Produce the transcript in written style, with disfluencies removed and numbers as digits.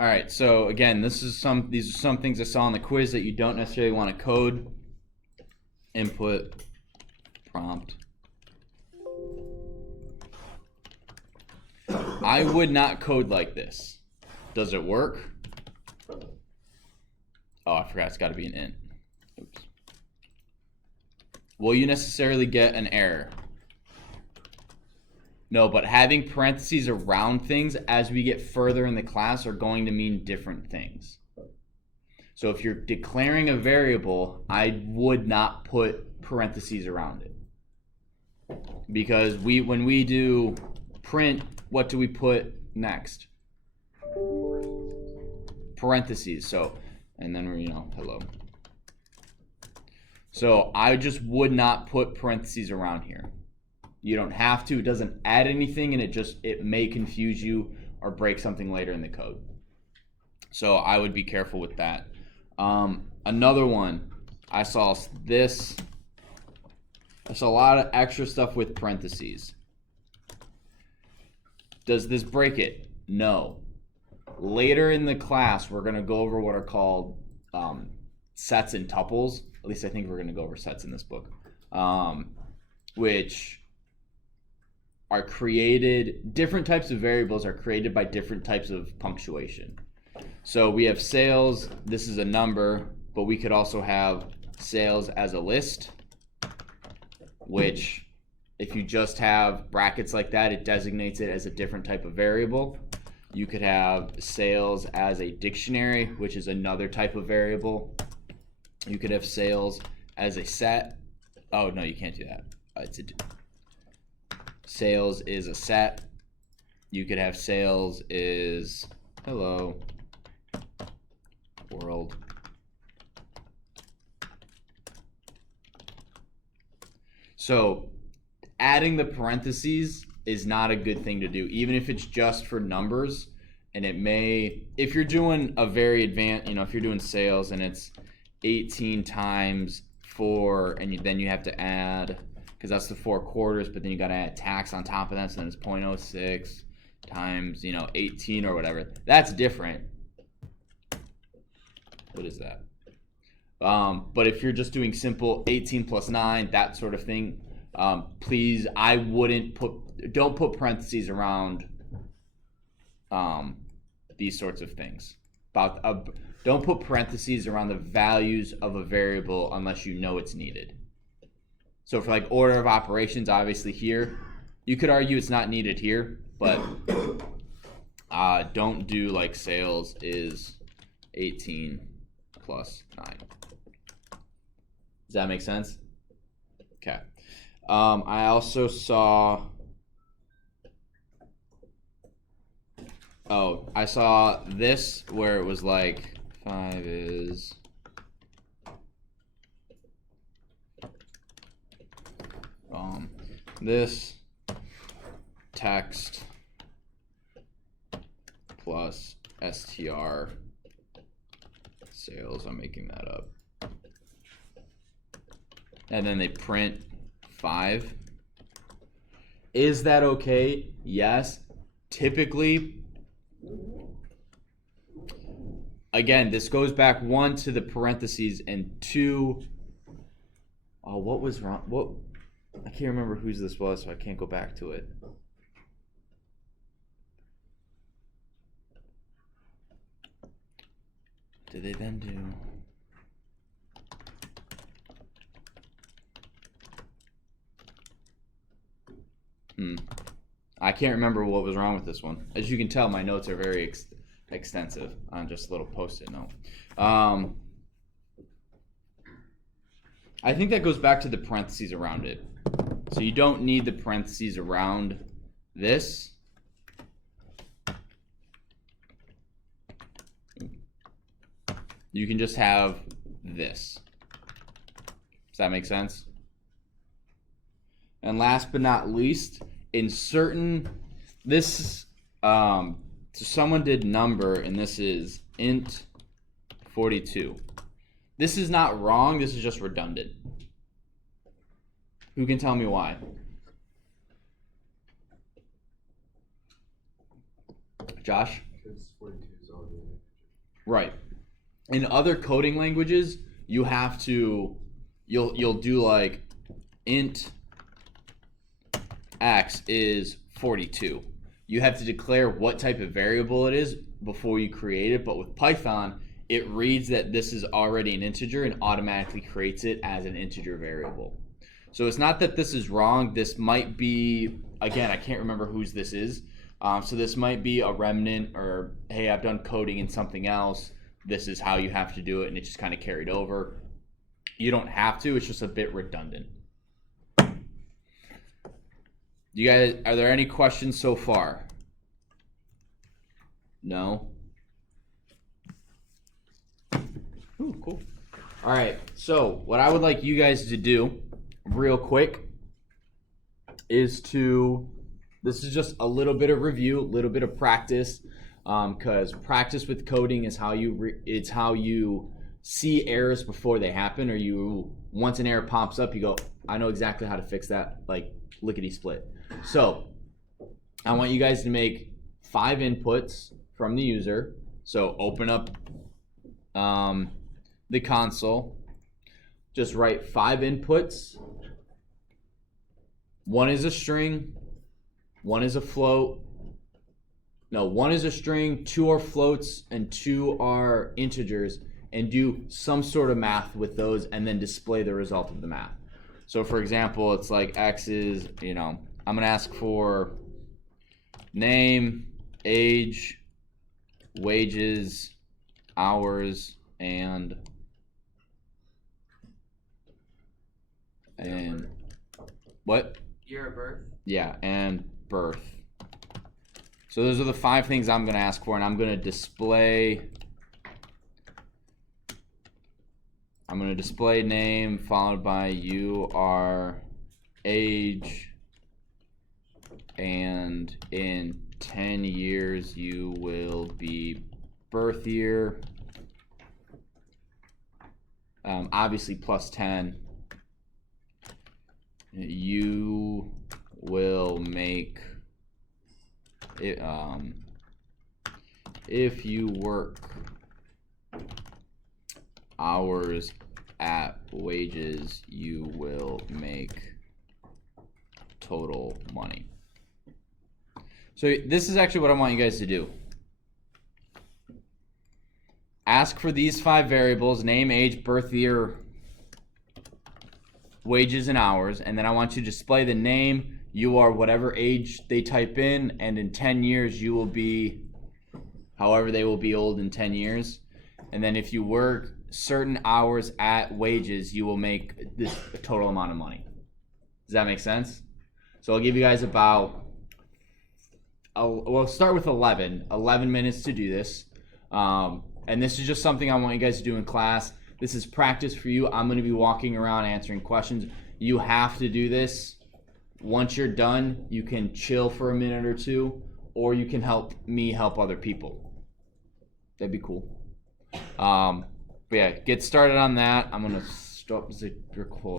All right, so again, these are some things I saw on the quiz that you don't necessarily want to code. Input, prompt. I would not code like this. Does it work? Oh, I forgot, it's got to be an int. Oops. Will you necessarily get an error? No, but having parentheses around things as we get further in the class are going to mean different things. So if you're declaring a variable, I would not put parentheses around it. Because when we do print, what do we put next? Parentheses. So, and then we're, hello. So I just would not put parentheses around here. You don't have to. It doesn't add anything, and it may confuse you or break something later in the code. So I would be careful with that. Another one, I saw this. I saw a lot of extra stuff with parentheses. Does this break it? No. Later in the class, we're going to go over what are called sets and tuples. At least I think we're going to go over sets in this book, which are created, different types of variables are created by different types of punctuation. So we have sales, this is a number, but we could also have sales as a list, which if you just have brackets like that, it designates it as a different type of variable. You could have sales as a dictionary, which is another type of variable. You could have sales as a set. Oh, no, you can't do that. Sales is a set. You could have sales is hello world. So adding the parentheses is not a good thing to do, even if it's just for numbers. And it may, if you're doing a very advanced, if you're doing sales and it's 18 times 4, and then you have to add, because that's the 4 quarters, but then you got to add tax on top of that, so then it's 0.06 times 18 or whatever. That's different. What is that? But if you're just doing simple 18 plus 9, that sort of thing, please, don't put parentheses around these sorts of things. Don't put parentheses around the values of a variable unless you know it's needed. So for like order of operations, obviously here, you could argue it's not needed here, but don't do like sales is 18 plus 9. Does that make sense? Okay. I also saw, I saw this where it was like 5 is this text plus str sales. I'm making that up. And then they print 5. Is that okay? Yes. Typically, again, this goes back 1 to the parentheses and 2. Oh, what was wrong? What? I can't remember whose this was, so I can't go back to it. Did they then do? I can't remember what was wrong with this one. As you can tell, my notes are very extensive on just a little post-it note. I think that goes back to the parentheses around it. So you don't need the parentheses around this. You can just have this. Does that make sense? And last but not least, in certain, so someone did number, and this is int 42. This is not wrong, this is just redundant. Who can tell me why? Josh? Because 42 is already Right. In other coding languages, you have to you'll do like int x is 42. You have to declare what type of variable it is before you create it, but with Python, it reads that this is already an integer and automatically creates it as an integer variable. So it's not that this is wrong. This might be, again, I can't remember whose this is. So this might be a remnant, or hey, I've done coding in something else. This is how you have to do it, and it just kind of carried over. You don't have to. It's just a bit redundant. You guys, are there any questions so far? No? Ooh, cool. All right, so what I would like you guys to do real quick is this is just a little bit of review, a little bit of practice, because practice with coding is how it's how you see errors before they happen, or once an error pops up, you go, I know exactly how to fix that, like lickety split. So I want you guys to make 5 inputs from the user. So open up the console, just write 5 inputs. 1 is a string, 1 is a float. No, 1 is a string, 2 are floats, and 2 are integers, and do some sort of math with those and then display the result of the math. So for example, it's like x is, I'm gonna ask for name, age, wages, hours, and what? Year of birth. Yeah, and birth. So those are the 5 things I'm gonna ask for, and I'm gonna display name followed by you are age, and in 10 years you will be birth year, obviously plus 10. You will make it, if you work hours at wages, you will make total money. So this is actually what I want you guys to do. Ask for these 5 variables: name, age, birth year, wages, and hours, and then I want you to display the name. You are whatever age they type in, and in 10 years you will be however they will be old in 10 years. And then if you work certain hours at wages, you will make this total amount of money. Does that make sense? So I'll give you guys we'll start with 11 minutes to do this. And this is just something I want you guys to do in class. This is practice for you. I'm going to be walking around answering questions. You have to do this. Once you're done, you can chill for a minute or two, or you can help me help other people. That'd be cool. But yeah, get started on that. I'm going to stop the record.